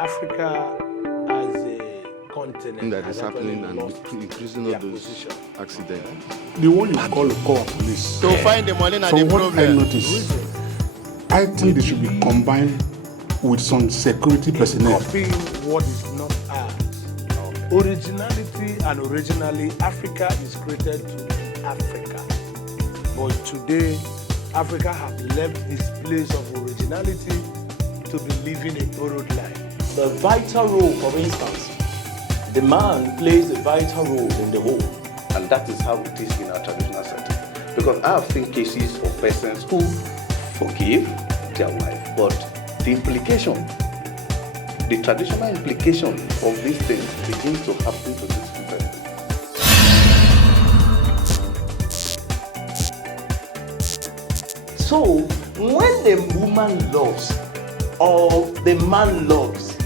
Africa as a continent that has is actually happening and lost increasing all their those position. accidents. The one you call the core police. To find the money not From the what I problem. noticed, I think they should be combined with some security personnel. Copying what is not ours. Originality and originally, Africa is created to be Africa. But today, Africa has left its place of originality to be living a borrowed life. The vital role, for instance, the man plays a vital role in the home. And that is how it is in our traditional setting. Because I have seen cases of persons who forgive their wife, but the implication, the traditional implication of these things begins to happen to these people. So, when the woman loves or the man loves,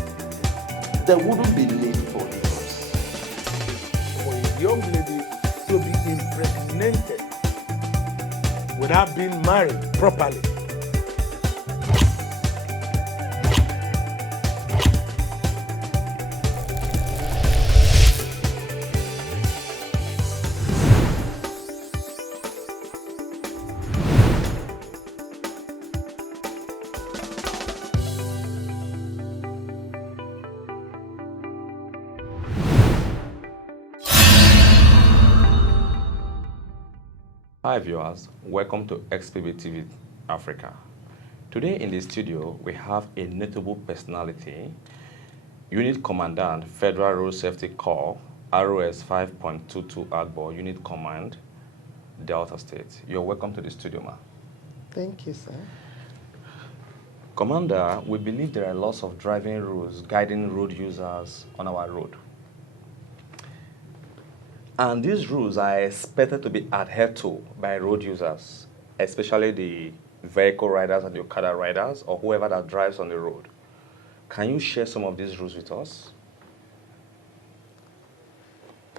there wouldn't be need for divorce. For a young lady to be impregnated without being married properly. Hi viewers, welcome to Xpbtv Africa. Today in the studio we have a notable personality, Unit Commandant, Federal Road Safety Corps, ROS 5.22 Agbo, Unit Command, Delta State. You're welcome to the studio, ma. Thank you, sir. Commander, we believe there are lots of driving rules guiding road users on our road. And these rules are expected to be adhered to by road users, especially the vehicle riders and the Okada riders or whoever that drives on the road. Can you share some of these rules with us?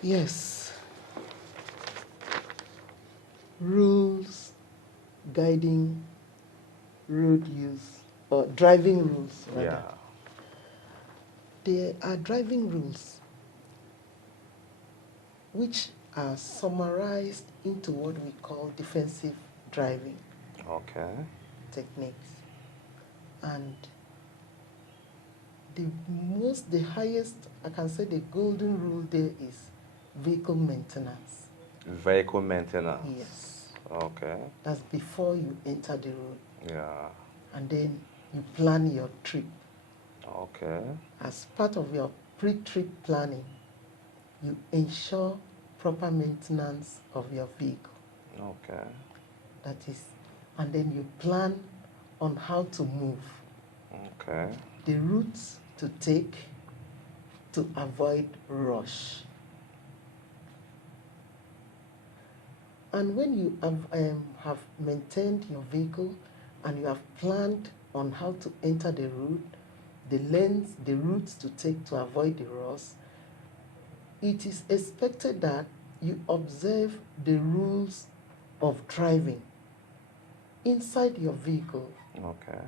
Yes. Rules guiding road use, or driving rules, rather. Yeah. There are driving rules which are summarized into what we call defensive driving Okay. techniques. And the highest, I can say the golden rule there is vehicle maintenance. Vehicle maintenance. Yes. Okay. That's before you enter the road. Yeah. And then you plan your trip. Okay. As part of your pre-trip planning, you ensure proper maintenance of your vehicle. Okay. That is, and then you plan on how to move, Okay. the routes to take to avoid rush. And when you have maintained your vehicle and you have planned on how to enter the route, the lanes, the routes to take to avoid the rush, it is expected that you observe the rules of driving inside your vehicle, Okay.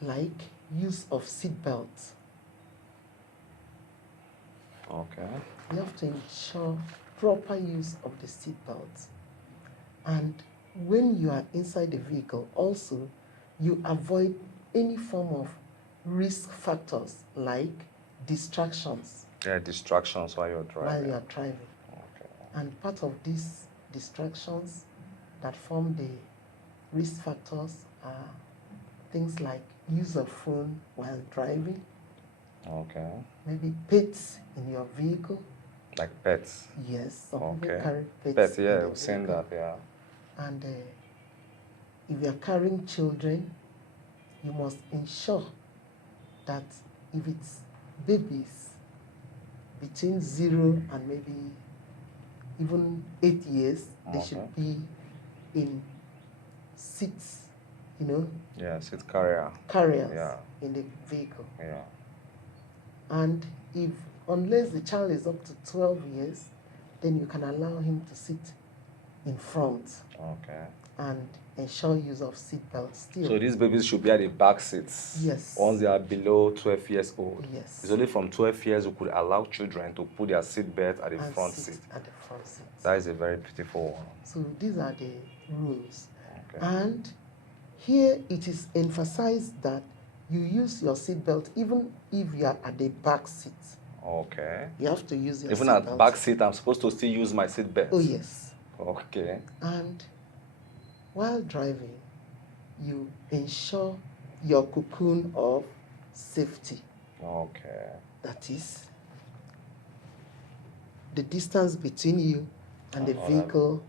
like use of seat belts. Okay. You have to ensure proper use of the seat belts. And when you are inside the vehicle, also, you avoid any form of risk factors like distractions Yeah, distractions while you're driving. while you are driving. Okay. And part of these distractions that form the risk factors are things like use of phone while driving, Okay. maybe pets in your vehicle. Like pets. Yes, some Okay. people carry pets. Pets, in yeah, their we've seen vehicle. that, yeah. And if you are carrying children, you must ensure that if it's babies between 0 and maybe even 8 years, they Okay. should be in seats, Yeah, seat carrier. carriers Yeah. in the vehicle. Yeah. And unless the child is up to 12 years, then you can allow him to sit in front. Okay. And ensure use of seatbelt still. So these babies should be at the back seats. Yes. Once they are below 12 years old. Yes. It's only from 12 years we could allow children to put their seatbelt at the and front sit seat. at the front seat. That is a very beautiful one. So these are the rules. Okay. And here it is emphasized that you use your seatbelt even if you are at the back seat. Okay. You have to use your Even seatbelt. at back seat, I'm supposed to still use my seatbelt. Oh yes. Okay. And while driving, you ensure your cocoon of safety. Okay. That is the distance between you and the vehicle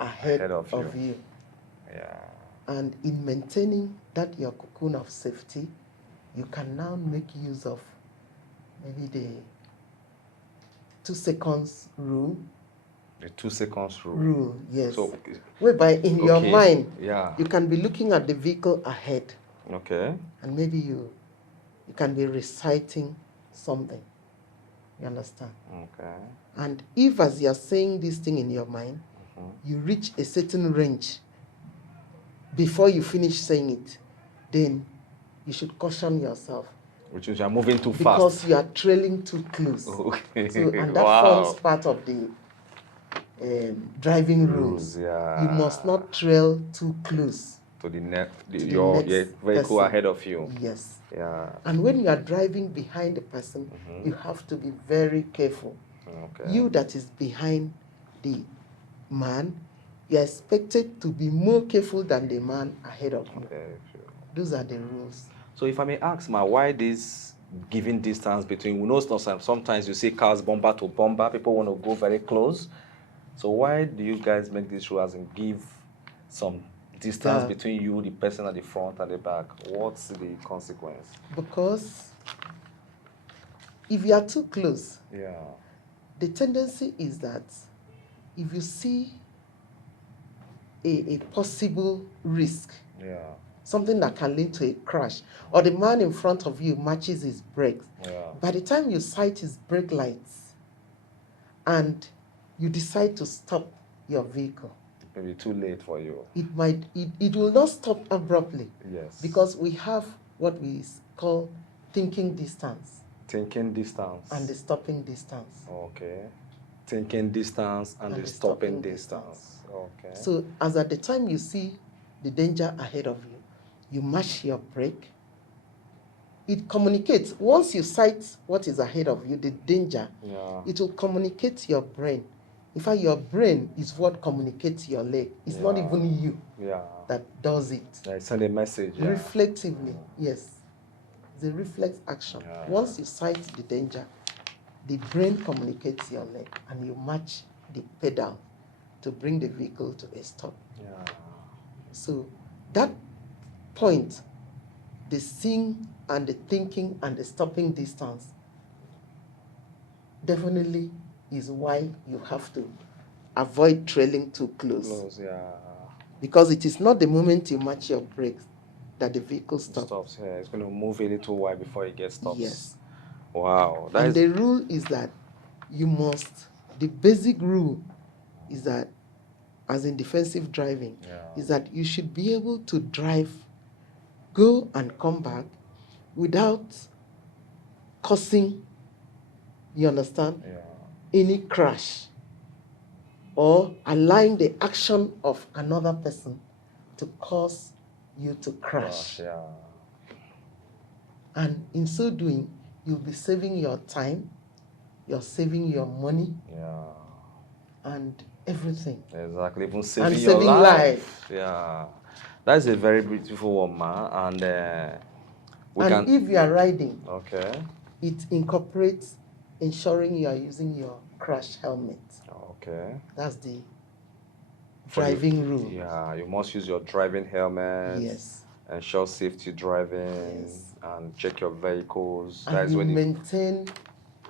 ahead of you. Yeah. And in maintaining that your cocoon of safety, you can now make use of maybe the 2 seconds rule. The 2 seconds rule. Rule, yes. So, whereby in your mind, yeah. you can be looking at the vehicle ahead. Okay. And maybe you can be reciting something. You understand? Okay. And if as you're saying this thing in your mind, you reach a certain range before you finish saying it, then you should caution yourself. Which is you're moving too because fast. you are trailing too close. Okay. So, and that forms part of the driving rules. Yeah. You must not trail too close to the your vehicle person. ahead of you. Yes. Yeah. And when you are driving behind the person, you have to be very careful. Okay. You that is behind the man, you are expected to be more careful than the man ahead of you. Okay. Those are the rules. So if I may ask, why this giving distance between, we know sometimes you see cars bumper to bumper, people want to go very close. So why do you guys make this rule as in give some distance between you, the person at the front and the back? What's the consequence? Because if you are too close, the tendency is that if you see a possible risk, something that can lead to a crash, or the man in front of you matches his brakes, by the time you sight his brake lights and you decide to stop your vehicle, it may be too late for you. It will not stop abruptly. Yes. Because we have what we call thinking distance. Thinking distance. And the stopping distance. Okay. Thinking distance and the stopping distance. Okay. So as at the time you see the danger ahead of you, you mash your brake. It communicates. Once you sight what is ahead of you, the danger, it will communicate to your brain. In fact, your brain is what communicates your leg. It's not even you that does it. Send a message. Reflectively, yes. It's a reflex action. Once you sight the danger, the brain communicates your leg and you match the pedal to bring the vehicle to a stop. So that point, the seeing and the thinking and the stopping distance definitely is why you have to avoid trailing too close. Because it is not the moment you match your brakes that the vehicle stops. It's going to move a little while before it gets stopped. Yes. Wow. And the rule is that you must, the basic rule is that, as in defensive driving, is that you should be able to drive, go and come back without causing, you understand, any crash or allowing the action of another person to cause you to crash. And in so doing, you'll be saving your time, you're saving your money, and everything. Exactly, even saving your life. Yeah, that's a very beautiful one, man. And if you are riding, it incorporates ensuring you are using your crash helmet. That's the driving rule. Yeah, you must use your driving helmet. Yes. Ensure safety driving. Yes. And check your vehicles. And you maintain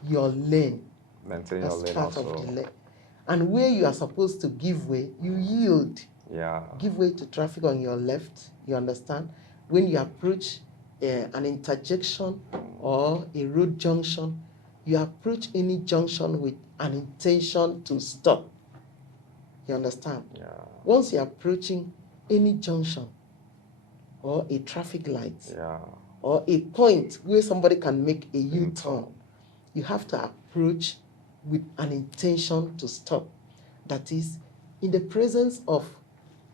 your lane. Maintain your lane part also. Of the lane. And where you are supposed to give way, you yield. Give way to traffic on your left, you understand? When you approach an interjection or a road junction, you approach any junction with an intention to stop. You understand? Once you're approaching any junction or a traffic light Yeah. or a point where somebody can make a U-turn, you have to approach with an intention to stop. That is, in the presence of,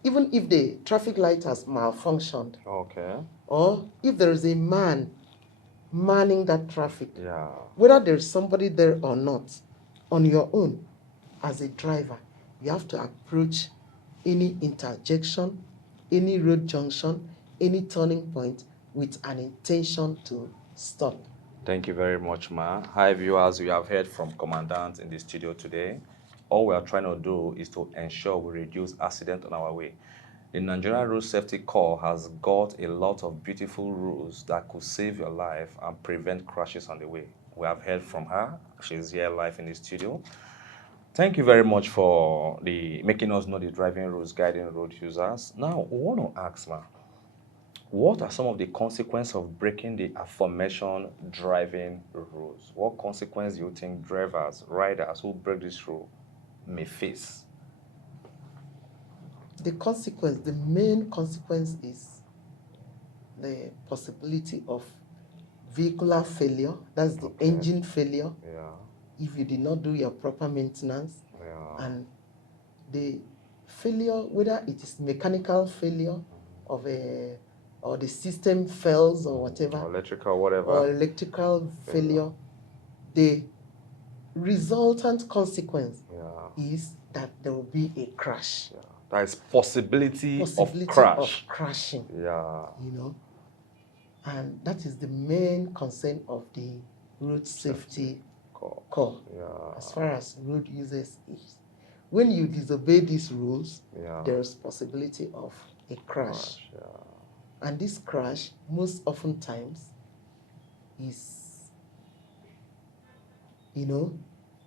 even if the traffic light has malfunctioned, Okay. or if there is a man manning that traffic, Yeah. whether there is somebody there or not, on your own, as a driver, you have to approach any interjection, any road junction, any turning point with an intention to stop. Thank you very much, Ma. Hi, viewers. We have heard from Commandant in the studio today. All we are trying to do is to ensure we reduce accident on our way. The Nigerian Road Safety Corps has got a lot of beautiful rules that could save your life and prevent crashes on the way. We have heard from her. She's here live in the studio. Thank you very much for making us know the driving rules, guiding road users. Now, we want to ask, Ma, what are some of the consequences of breaking the aforementioned driving rules? What consequence do you think drivers, riders who break this rule may face? The consequence, the main consequence is the possibility of vehicular failure, that's the engine failure, if you did not do your proper maintenance, and the failure, whether it is mechanical failure of a, or the system fails or whatever, Or electrical, whatever. or electrical failure, the resultant consequence is that there will be a crash. There is possibility of crashing. Yeah. You know, and that is the main concern of the road safety corps, as far as road users is. When you disobey these rules, there is possibility of a crash. And this crash, most often times, is, you know,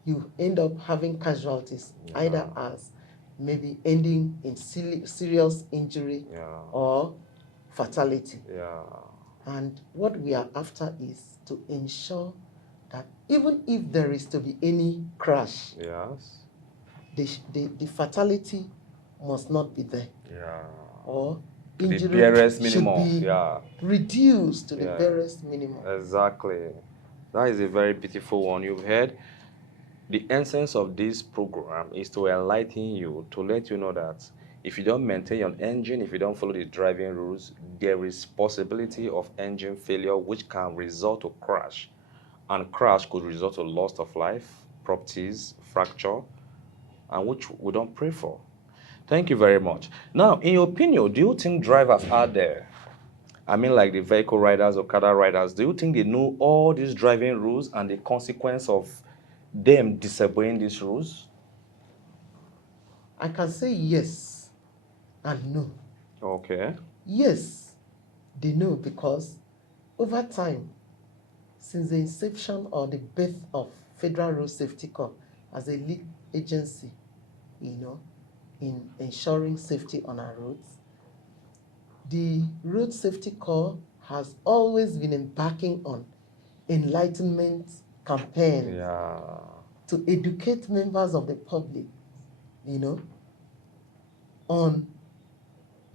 you end up having casualties, either as maybe ending in serious injury or fatality. And what we are after is to ensure that even if there is to be any crash, the fatality must not be there. Or injury should be reduced to the barest minimum. Exactly. That is a very beautiful one. You've heard. The essence of this program is to enlighten you, to let you know that if you don't maintain your engine, if you don't follow the driving rules, there is possibility of engine failure which can result to crash. And crash could result to loss of life, properties, fracture, and which we don't pray for. Thank you very much. Now, in your opinion, do you think drivers out there, I mean like the vehicle riders, Okada riders, do you think they know all these driving rules and the consequence of them disobeying these rules? I can say yes and no. Okay. Yes, they know, because over time, since the inception or the birth of Federal Road Safety Corps as a lead agency, you know, in ensuring safety on our roads, the Road Safety Corps has always been embarking on enlightenment campaigns to educate members of the public, you know, on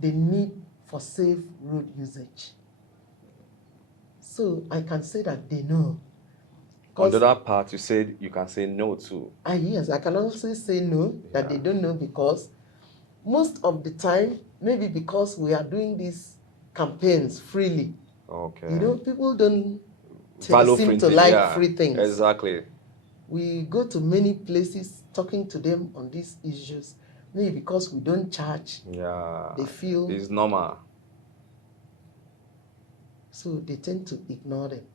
the need for safe road usage. So I can say that they know. On the other part, you said you can say no too. Yes, I can also say no, that they don't know, because most of the time, maybe because we are doing these campaigns freely. Okay. You know, people don't seem to like free things. Exactly. We go to many places talking to them on these issues. Maybe because we don't charge. They feel it's normal. So they tend to ignore them.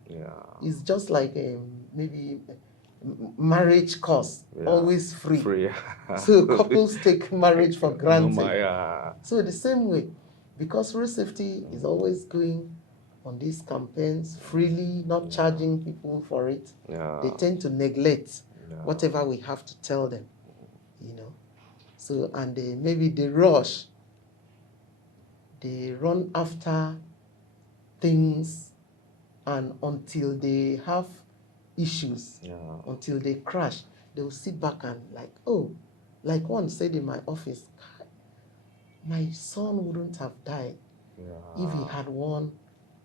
It's just like maybe marriage costs, always free. So couples take marriage for granted. So the same way, because road safety is always going on these campaigns freely, not charging people for it, they tend to neglect whatever we have to tell them, you know. So, and maybe they rush, they run after things, and until they have issues, until they crash, they will sit back and like, oh, like one said in my office, my son wouldn't have died if he had worn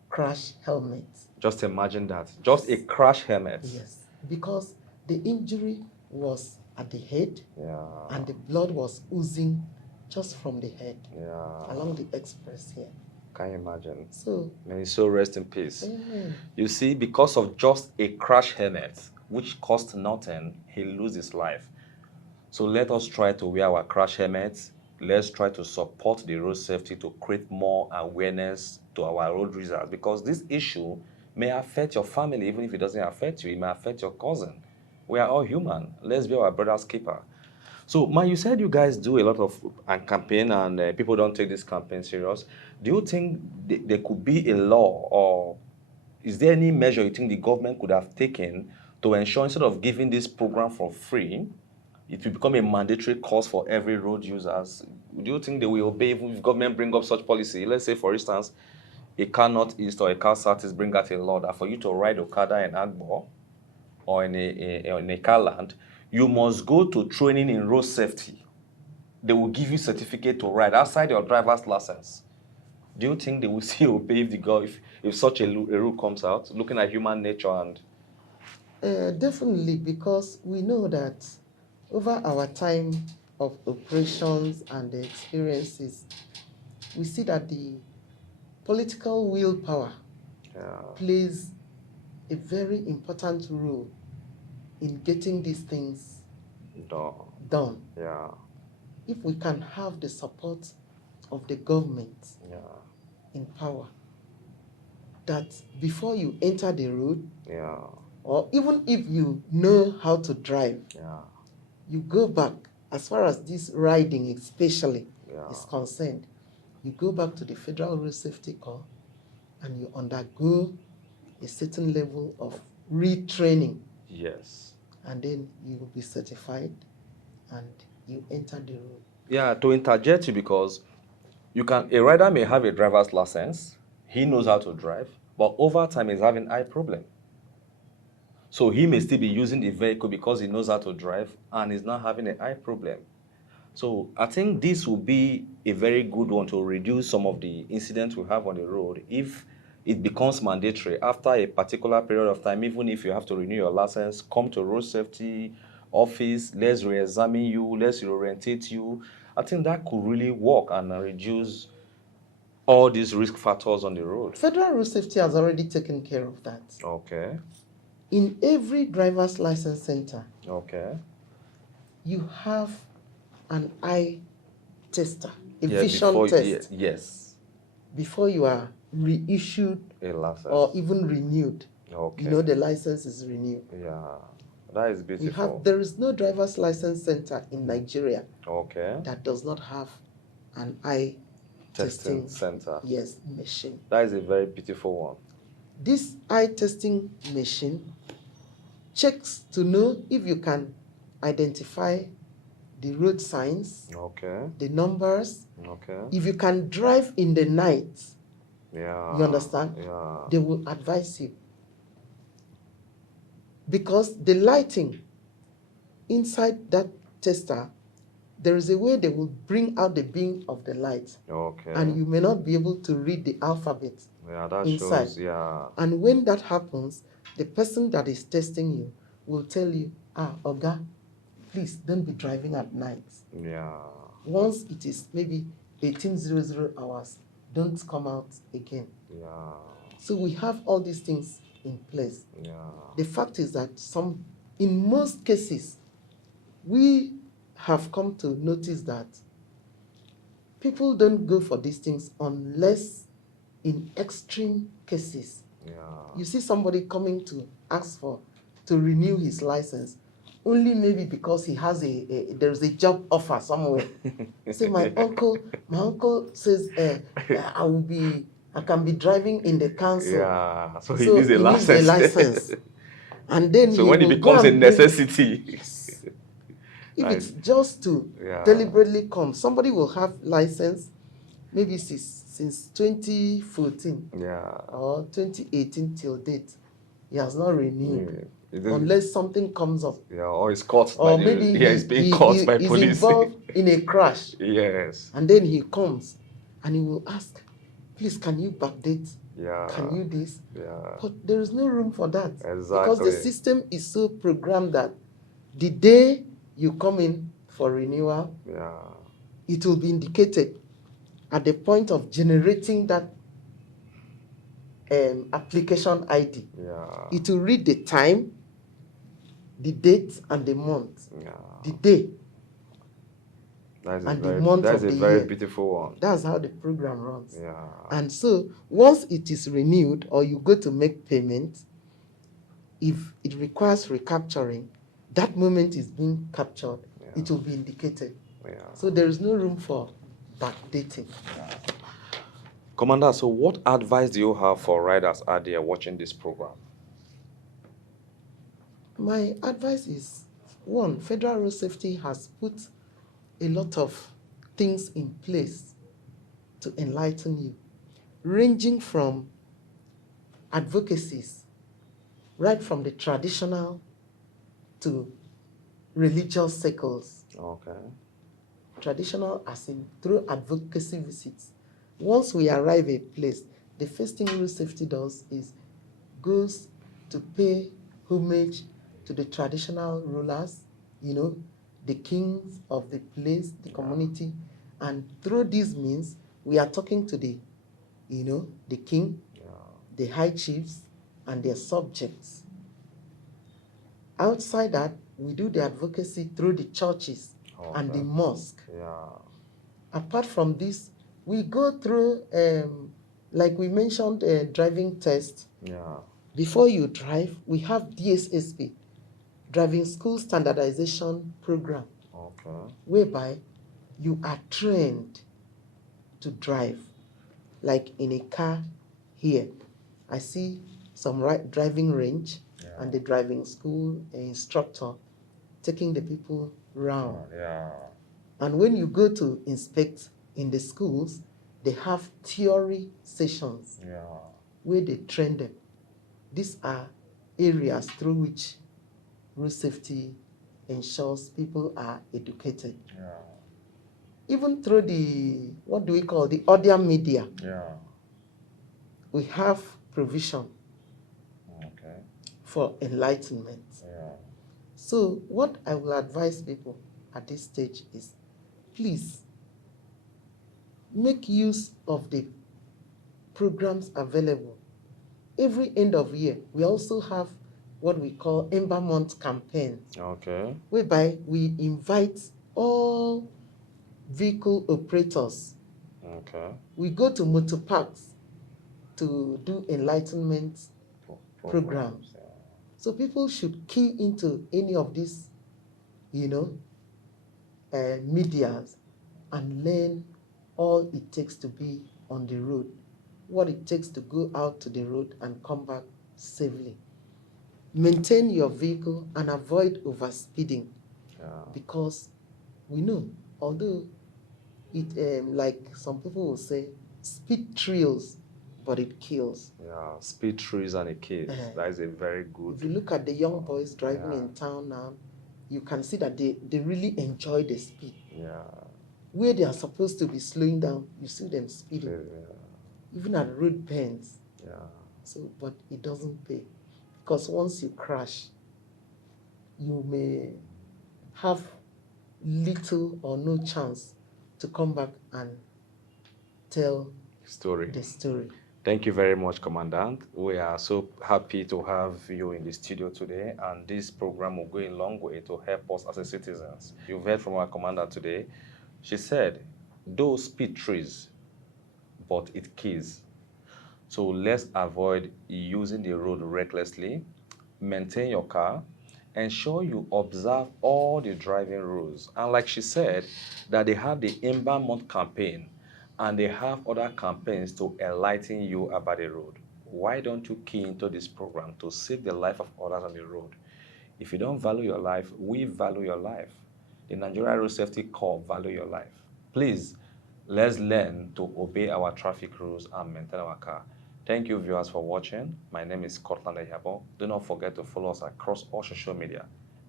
crash helmet. Just imagine that. Just a crash helmet. Yes, because the injury was at the head, and the blood was oozing just from the head along the express here. Can you imagine? So, may his soul rest in peace. amen. You see, because of just a crash helmet, which cost nothing, he lose his life. So let us try to wear our crash helmets. Let's try to support the road safety to create more awareness to our road users, because this issue may affect your family. Even if it doesn't affect you, it may affect your cousin. We are all human. Let's be our brother's keeper. So, you said you guys do a lot of campaign, and people don't take this campaign serious. Do you think there could be a law, or is there any measure you think the government could have taken to ensure, instead of giving this program for free, it will become a mandatory cost for every road users? Do you think they will obey even if government bring up such policy? Let's say, for instance, a car northeast or a car southeast bring out a law that for you to ride Okada in Agbo or in a car land, you must go to training in road safety. They will give you certificate to ride outside your driver's license. Do you think they will still obey if such a rule comes out, looking at human nature? And Definitely, because we know that over our time of operations and the experiences, we see that the political willpower plays a very important role in getting these things done. Yeah. If we can have the support of the government in power, that before you enter the road, or even if you know how to drive, you go back, as far as this riding especially is concerned, you go back to the Federal Road Safety Corps and you undergo a certain level of retraining. Yes. And then you will be certified and you enter the road. Yeah, to interject you, because a rider may have a driver's license, he knows how to drive, but over time he's having eye problem. So he may still be using the vehicle because he knows how to drive and is not having an eye problem. So I think this will be a very good one to reduce some of the incidents we have on the road if it becomes mandatory. After a particular period of time, even if you have to renew your license, come to road safety office, let's re-examine you, let's reorientate you. I think that could really work and reduce all these risk factors on the road. Federal Road Safety has already taken care of that. Okay. In every driver's license center, you have an eye tester, a vision test. Yes. Before you are reissued a license or even renewed. Okay. You know, the license is renewed. Yeah, that is beautiful. There is no driver's license center in Nigeria that does not have an eye testing center. Yes, machine. That is a very beautiful one. This eye testing machine checks to know if you can identify the road signs, the numbers. If you can drive in the night, you understand? They will advise you. Because the lighting inside that tester, there is a way they will bring out the beam of the light. And you may not be able to read the alphabet inside. Shows, And when that happens, the person that is testing you will tell you, Oga, please don't be driving at night. Once it is maybe 1800 hours, don't come out again. So we have all these things in place. The fact is that in most cases, we have come to notice that people don't go for these things unless in extreme cases. You see somebody coming to ask to renew his license, only maybe because he has there's a job offer somewhere. Say, my uncle says I can be driving in the council. So he needs a license. And then so when it becomes a necessity. If it's just to deliberately come, somebody will have license maybe since 2014 or 2018 till date. He has not renewed. It is- unless something comes up. Yeah, or it's caught by Or the, maybe yeah, it's being caught by he's police. involved in a crash. Yes. And then he comes and he will ask, please, can you backdate? Yeah. Can you this? Yeah. But there is no room for that. Because the Exactly. system is so programmed that the day you come in for renewal, Yeah. it will be indicated at the point of generating that application ID. Yeah. It will read the time, the date, and the month. Yeah. The day That's and the month that's of a the very year. beautiful one. That's how the program runs. Yeah. And so once it is renewed or you go to make payment, if it requires recapturing, that moment is being captured. Yeah. It will be indicated. Yeah. So there is no room for backdating. Commander, so what advice do you have for riders out there watching this program? My advice is, one, Federal Road Safety has put a lot of things in place to enlighten you, ranging from advocacies, right from the traditional to religious circles. Okay. Traditional as in through advocacy visits. Once we arrive a place, the first thing Road Safety does is goes to pay homage to the traditional rulers, the kings of the place, the community. And through these means, we are talking to the king, the high chiefs, and their subjects. Outside that, we do the advocacy through the churches and the mosque. Yeah. Apart from this, we go through, like we mentioned, driving test. Yeah. Before you drive, we have DSSP, Driving School Standardization Program, Okay. whereby you are trained to drive. Like in a car here, I see some driving range and the driving school instructor taking the people round. Yeah. And when you go to inspect in the schools, they have theory sessions Yeah. where they train them. These are areas through which road safety ensures people are educated. Yeah. Even through the, what do we call, the audio media, Yeah. we have provision Okay. for enlightenment. Yeah. So what I will advise people at this stage is, please make use of the programs available. Every end of year, we also have what we call Ember Month campaign, Okay. whereby we invite all vehicle operators. Okay. We go to motor parks to do enlightenment programs. Yeah. So people should key into any of these, medias and learn all it takes to be on the road, what it takes to go out to the road and come back safely. Maintain your vehicle and avoid overspeeding, because we know, although it, like some people will say, speed thrills, but it kills. Yeah, speed trees and a kid. That is a very good. If you look at the young boys driving in town now, you can see that they really enjoy the speed. Yeah. Where they are supposed to be slowing down, you see them speeding. Yeah. Even at road bends. Yeah. So, but it doesn't pay. Because once you crash, you may have little or no chance to come back and tell the story. Thank you very much, Commandant. We are so happy to have you in the studio today, and this program will go a long way to help us as citizens. You've heard from our commander today. She said, those speed trees, but it kills. So let's avoid using the road recklessly, maintain your car, ensure you observe all the driving rules. And like she said, that they have the Ember Month campaign, and they have other campaigns to enlighten you about the road. Why don't you key into this program to save the life of others on the road? If you don't value your life, we value your life. The Nigeria Road Safety Corps value your life. Please, let's learn to obey our traffic rules and maintain our car. Thank you, viewers, for watching. My name is Cortland Eyabo. Do not forget to follow us across all social media,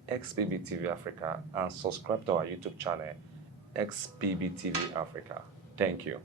Xpbtv Africa, and subscribe to our YouTube channel, Xpbtv Africa. Thank you.